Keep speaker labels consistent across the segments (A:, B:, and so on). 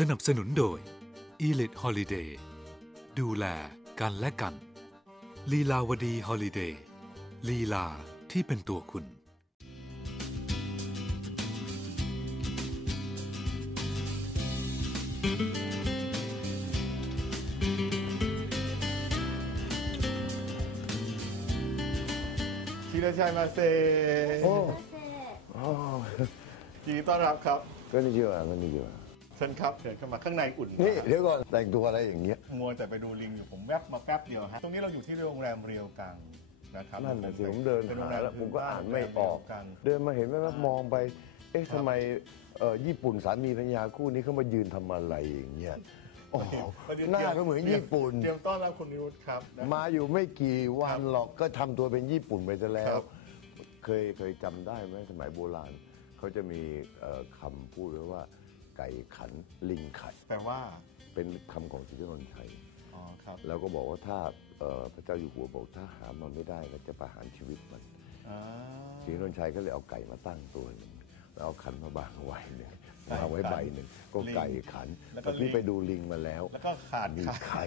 A: สนับสนุนโดย Elite Holiday ดูแลกันและกันลีลาวดีฮอลิเดย์ลีลาที่เป็นตัวคุณ
B: ชิราชัยมาเซ
C: โอ้
B: ยินดีต้อนรับครับ
C: ก็นี่เชื่อก็นี่เชื่อ
B: เชิญครับเชิญเข้ามาข้างในอุ่น
C: นี่เดี๋ยวก่อนแต่งตัวอะไรอย่างเงี้ย
B: มัวแต่ไปดูลิงอยู่ผมแวบมาแป๊บเดียวฮะตรงนี้เราอยู่ที่โรงแรมเรียวกังนะครับ
C: นั่นน่ะสิผมเดิน
B: ป็โรง
C: หา
B: แร
C: แล้วผมก็อ่านไม่ออก
B: โรงแรมเรียวกัง
C: เดินมาเห็นไหมว่ามองไป เอ๊ะทำไมเอ่อญี่ปุ่นสามีภรรยาคู่นี้เขามายืนทำอะไรอย่างเงี้ยโอ้โหหน้าก็เหมือนญี่ปุ่น
B: เตรียมต้อนรับคุณนิรุธครับนะ
C: มาอยู่ไม่กี่วันหรอกก็ทำตัวเป็นญี่ปุ่นไปซะแล้
B: ควรับ
C: เคยเคยจำได้ไหมสมัยโบราณเขาจะมีเอ่อคำพูดไว้ว่า ไก่ขันลิงขัน
B: แปลว่า
C: เป็นคำของศรีนนท์ชัย
B: อ๋อครับ
C: แล้วก็บอกว่าถ้าเอ่อพระเจ้าอยู่หัวบอกถ้าหามันไม่ได้ก็จะประหารชีวิตมัน
B: อ่า
C: ศรีนนท์ชัยก็เลยเอาไก่มาตั้งตัวหนึ่งแล้วเอาขันมาบางไว้หนึ่ง
B: ไก่
C: วางไว้
B: ขัน
C: ใบหนึ่งก็
B: ลิง
C: ไก่ขัน
B: แล้วก็
C: เมื่อกี้
B: ลิง
C: ไปดูลิงมาแล้ว
B: แล้วก็ขาด
C: มี
B: ขา
C: ไข่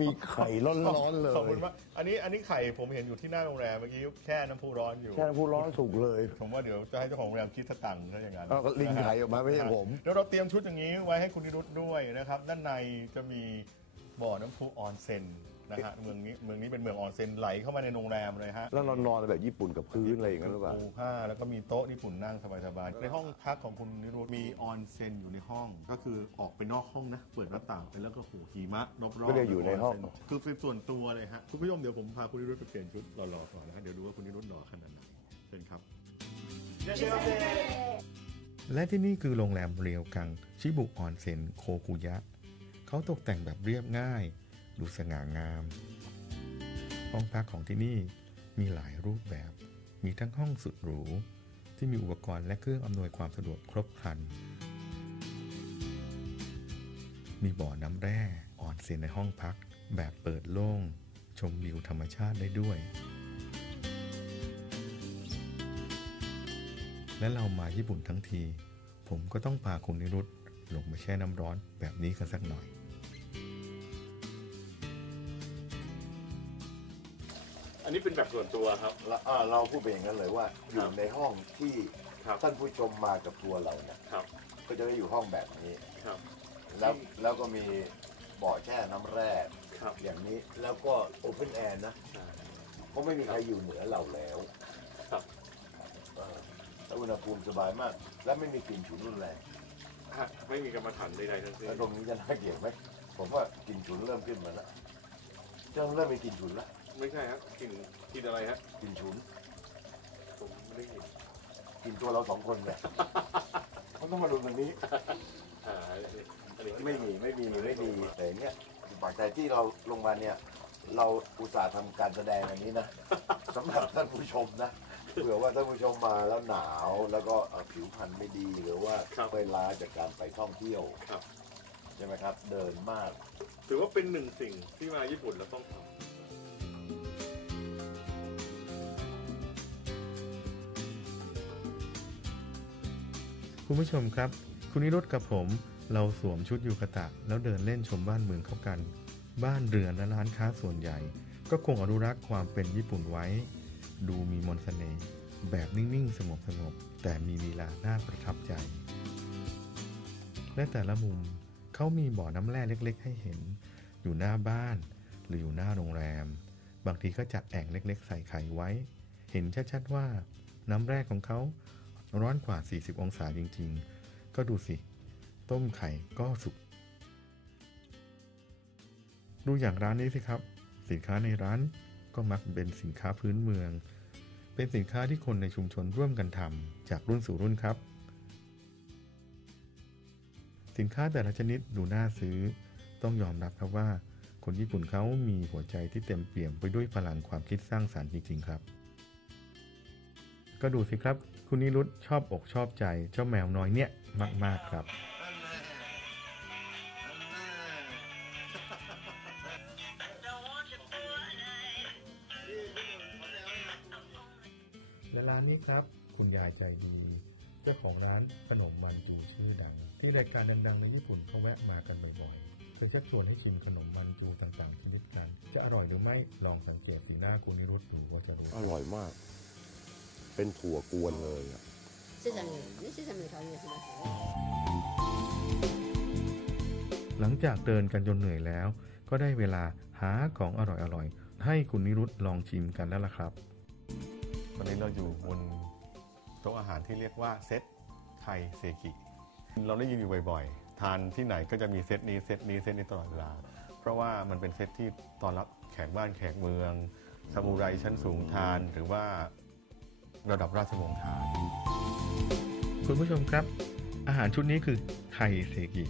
C: มีไข่ร้อนๆเล
B: ขอบคุณ
C: ย
B: มากอันนี้อันนี้ไข่ผมเห็นอยู่ที่หน้าโรงแรมเมื่อกี้แค่น้ำพุร้อนอยู่
C: แค่ผู้ร้อนสุกเลย
B: ผมว่าเดี๋ยวจะให้เจ้าของโรงแรมคิดสตังค์ถ้าอย่างนั้น
C: เอาก็ลิงไข่ออกมาไม่ใช่ผม
B: เดี๋ยวเราเตรียมชุดอย่างนี้ไว้ให้คุณนิรุตด้วยนะครับ ด้านในจะมีบ่อน้ำพุออนเซ็น นะฮะเมืองนี้เมืองนี้เป็นเมืองออนเซ็นไหลเข้ามาในโรงแรมเลยฮะ
C: แล้วเรานอนแบบญี่ปุ่นกับพื้นอะไรอย่างนั้นหรือเปล่า
B: ปูผ้าแล้วก็มีโต๊ะญี่ปุ่นนั่งสบายๆในห้องพักของคุณนิรุตมีออนเซ็นอยู่ในห้อง ก็คือออกไปนอกห้องนะเปิดหน้าต่างไปแล้วก็โหหิมะรอบๆ
C: ก็เลยอยู่ในห้อง
B: เซ็คือเป็นส่วนตัวเลยฮะคุณผู้ชมเดี๋ยวผมพาคุณนิรุตไปเปลี่ยนชุดหล่อๆก่อนนะฮะเดี๋ยวดูว่าคุณนิรุตหล่อขนาดไหนเชิญครับและที่นี่คือโรงแรมเรียวกัง ชิบุออนเซ็นโคคุยะ เขาตกแต่งแบบเรียบง่าย ดูสง่างาม ห้องพักของที่นี่มีหลายรูปแบบ มีทั้งห้องสุดหรู ที่มีอุปกรณ์และเครื่องอำนวยความสะดวกครบครัน มีบ่อน้ำแร่อ่อนเซนในห้องพัก แบบเปิดโล่ง ชมวิวธรรมชาติได้ด้วย และเรามาญี่ปุ่นทั้งที ผมก็ต้องพาคุณนิรุตลงมาแช่น้ำร้อนแบบนี้กันสักหน่อย นนี้เป็นแบบส่วนตัวครับ
C: เราอ่าเราพูดไปอย่างนั้นเลยว่าอยู่ในห้องที่
B: ครับ
C: ท่านผู้ชมมากับทัวร์เราเนี่ย
B: ครับ
C: ก็จะได้อยู่ห้องแบบนี้
B: ครับ
C: แล้วแล้วก็มีบ่อแช่น้ำแร่
B: ครับ
C: อย่างนี้แล้วก็โอเพนแอร์นะเพราะไม่มีใครอยู่เหนือเราแล้ว
B: ครับ
C: เออแล้วอุณหภูมิสบายมาก และไม่มีกลิ่นฉุนรุนแรง
B: ไม่มีกรรมฐานใดๆทั้งสิ้น
C: แล้วตรงนี้จะน่าเกลียดไหมผมว่ากลิ่นฉุนเริ่มขึ้นมาแล้วเริ่มเริ่มมีกลิ่นฉุนแล้ว
B: ไม่ใช่ฮะกินกินอะไรฮะ
C: กลิ่นฉุน
B: ผมไม่ได้ยิน
C: กลิ่นตัวเราสองคนเนี่ยเขาต้องมาดูตรงนี้
B: อ่าอันนี้
C: ไม่มีไม่มีไม่มีแต่อย่างเงี้ยปากใจที่เราลงมาเนี่ย เราอุตส่าห์ทำการแสดงอันนี้นะสำหรับท่านผู้ชมนะเผื่อว่าท่านผู้ชมมาแล้วหนาวแล้วก็เอ่อผิวพรรณไม่ดีหรือว่าเคยล้าจากการไปท่องเที่ยว
B: ครับ
C: ใช่ไหมครับ เดินมาก
B: ถือว่าเป็นหนึ่งสิ่งที่มาญี่ปุ่นแล้วต้องทำ คุณผู้ชมครับ คุณนิรุตกับผม เราสวมชุดยูคาตะ แล้วเดินเล่นชมบ้านเมืองเข้ากัน บ้านเรือนและร้านค้าส่วนใหญ่ ก็คงอนุรักษ์ความเป็นญี่ปุ่นไว้ ดูมีมนต์เสน่ห์แบบนิ่งๆ สงบๆ แต่มีลีลาน่าประทับใจ และแต่ละมุมเขามีบ่อน้ำแร่เล็ก ๆ ให้เห็น อยู่หน้าบ้าน หรืออยู่หน้าโรงแรม บางทีก็จัดแอ่งเล็ก ๆ ใส่ไข่ไว้ เห็นชัดๆว่าน้ำแร่ของเขา ร้อนกว่า 40 องศาจริง ๆ ก็ดูสิ ต้มไข่ก็สุก ดูอย่างร้านนี้สิครับ สินค้าในร้านก็มักเป็นสินค้าพื้นเมือง เป็นสินค้าที่คนในชุมชนร่วมกันทำจากรุ่นสู่รุ่นครับ สินค้าแต่ละชนิดดูน่าซื้อ ต้องยอมรับครับว่า คนญี่ปุ่นเขามีหัวใจที่เต็มเปี่ยมไปด้วยพลังความคิดสร้างสารรค์จริง ๆ ครับ ก็ดูสิครับ คุณนิรุตชอบอกชอบใจเจ้าแมวน้อยเนี่ยมาก ๆ ครับ และร้านนี้ครับ คุณยายใจดี เจ้าของร้านขนมมันจูชื่อดัง ที่รายการดัง ๆ ในญี่ปุ่นก็แวะมากันบ่อยๆเคยชักชวนให้ชิมขนมมันจูต่างๆชนิดกัน จะอร่อยหรือไม่ลองสังเกตสีหน้าคุณนิรุตดูว่าจะรู้
C: อร่อยมาก เป็นถั่วกวนเลยอะ
D: セサミねセサミの香りがしますよね
B: หลังจากเดินกันจนเหนื่อยแล้ว ก็ได้เวลาหาของอร่อยๆ ให้คุณนิรุตลองชิมกันแล้วล่ะครับ ตอนนี้เราอยู่บนโต๊ะอาหารที่เรียกว่าเซตไทยเซกิ เราได้ยินอยู่บ่อยๆ ทานที่ไหนก็จะมีเซตนี้เซตนี้เซตนี้ตลอดเวลา เพราะว่ามันเป็นเซตที่ตอนรับแขกบ้านแขกเมืองซามูไรชั้นสูงทาน หรือว่า ระดับราชวงศ์ทานคุณผู้ชมครับ อาหารชุดนี้คือไทเซกิ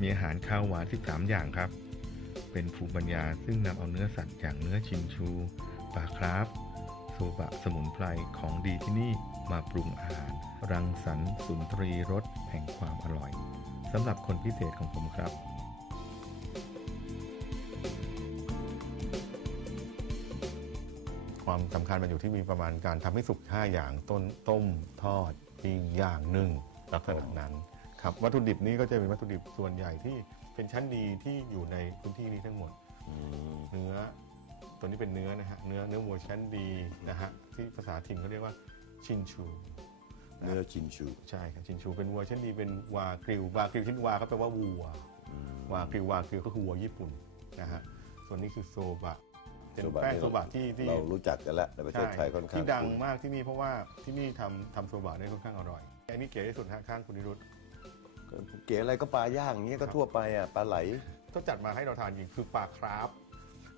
B: มีอาหารข้าวหวาน 13 อย่างครับ เป็นภูมิปัญญาซึ่งนำเอาเนื้อสัตว์อย่างเนื้อชินชูปลาคราฟโซบะสมุนไพรของดีที่นี่มาปรุงอาหาร รังสรรค์สุนทรีรสแห่งความอร่อยสำหรับคนพิเศษของผมครับ ความสำคัญมันอยู่ที่มีประมาณการทำให้สุก5อย่างต้นต้มทอดปิ้งย่างนึ่งลักษณะนั้นครับวัตถุดิบนี้ก็จะเป็นวัตถุดิบส่วนใหญ่ที่เป็นชั้นดีที่อยู่ในพื้นที่นี้ทั้งหมด
C: อืม
B: เนื้อตัวนี้เป็นเนื้อนะฮะเนื้อเนื้อวัวชั้นดีนะฮะที่ภาษาถิ่นเขาเรียกว่าชินชู
C: เนื้อชินชู
B: ใช่ครับชินชูเป็นวัวชั้นดีเป็นวากริววากริวที่วาก็แปลว่าวัว
C: อืม
B: วากริววากริวก็คือวัวญี่ปุ่นนะฮะส่วนนี้คือโซบะ เป็น
C: โซบะ
B: แป้ง
C: นี่
B: โซบะที่ที่
C: เรารู้จักกันแล้วในประเทศไทยค่อนข้าง
B: ที่ดัง
C: คุ้น
B: มากที่นี่เพราะว่าที่นี่ทำทำโซบะได้ค่อนข้างอร่อยอันนี้เก๋ที่สุดฮะข้างคุณนิรุต
C: เก๋อะไรก็ปลาย่างอย่างเงี้ยก็ทั่วไปอะปลาไหล
B: ก็จัดมาให้เราทานจริงคือปลาคราฟ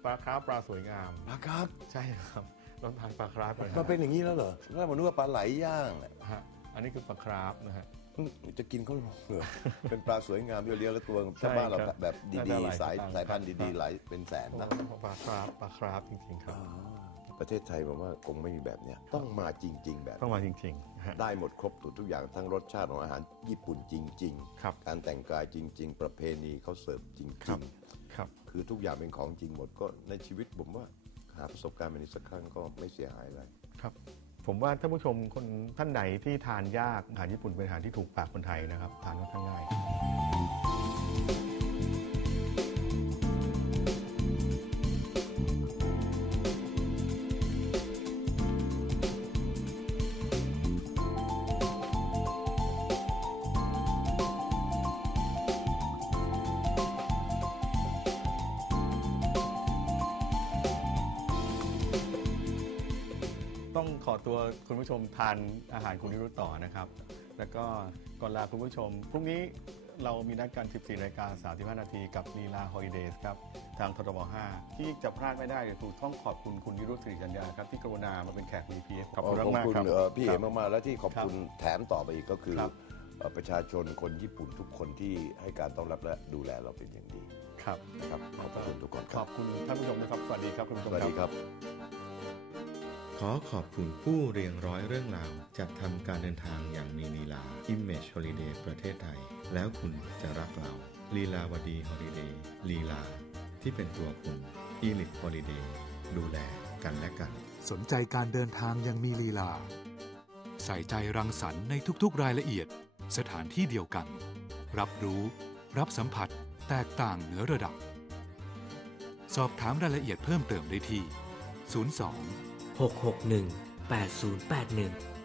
B: ปลาคราฟปลาสวยงาม
C: ปลาครับ
B: ใช่ครับเราทานปลาคราฟเลย
C: มาเป็นอย่างนี้แล้วเหรอแล้วผมนึกว่าปลาไหลย่างอะ
B: ฮะอันนี้คือปลาคราฟนะฮะ
C: อืม จะกินเขาเหรอเป็นปลาสวยงามเรียวๆแล้วตัว
B: ใช่
C: ชาวบ้านเรา
B: ครับ
C: แบบ
B: น่า
C: ดี
B: จะหลาย
C: ๆสาย
B: ตังค์
C: สายพันธุ์
B: ครับ
C: ดีๆหลายเป็นแสนนะ
B: ปลาคราฟปลาคราฟจริงๆครับ
C: ประเทศไทยผมว่าคงไม่มีแบบเนี้ยต้องมาจริง ๆ แบบ
B: ต้องมาจริงๆฮะ
C: ได้หมดครบทุกทุกอย่างทั้งรสชาติของอาหารญี่ปุ่นจริง
B: ครับ
C: การแต่งกายจริง ๆ ประเพณีเขาเสิร์ฟจริง
B: ครับครับ
C: ๆคือทุกอย่างเป็นของจริงหมดก็ในชีวิตผมว่าหาประสบการณ์แบบนี้สักครั้งก็ไม่เสียหายอะไร
B: ครับ ผมว่าท่านผู้ชมคนท่านไหนที่ทานยากอาหารญี่ปุ่นเป็นอาหารที่ถูกปากคนไทยนะครับทานค่อนข้างง่าย ต้องขอตัวคุณผู้ชมทานอาหารคุณนิรุตต่อนะครับ แล้วก็ก่อนลาคุณผู้ชมพรุ่งนี้เรามีนัดกัน 14นาฬิกา35 นาทีกับลีลาฮอลิเดย์ครับทางทรบ5ที่จะพลาดไม่ได้เลยคือต้องขอบคุณคุณนิรุตสิริจัญญาครับที่กรุณามาเป็นแขก VP ขอบคุณ
C: ขอบ
B: มาก
C: คุณ
B: ๆครับ
C: เอ่อพี่เอ๋
B: ครับ
C: มากๆแล้วที่ขอบคุณแถมต่อไปอีกก็คือ
B: ครับ
C: เอ่อประชาชนคนญี่ปุ่นทุกคนที่ให้การต้อนรับและดูแลเราเป็นอย่างดี
B: ครับ
C: นะครับ ขอบคุณทุกคนค
B: ข
C: รั
B: อ
C: บบ
B: คุณท่านผู้ชมนะครับ สวัสดีครับคุณผู้ช
C: ส
B: ม
C: วัส
B: ค
C: ดี
B: รับ
C: ครับ
B: ขอขอบคุณผู้เรียงร้อยเรื่องราว จัดทำการเดินทางอย่างมีลีลา Image Holiday ประเทศไทย แล้วคุณจะรักเราลีลาวดีฮอลิเดย์ลีลา ที่เป็นตัวคุณ e l i t Holiday ดูแลกันและกัน
A: สนใจการเดินทางยังมีลีลา ใส่ใจรังสรรค์ในทุกๆรายละเอียด สถานที่เดียวกัน รับรู้ รับสัมผัส แตกต่างเหนือระดับ สอบถามรายละเอียดเพิ่มเติมได้ที่ 02
E: 661 8081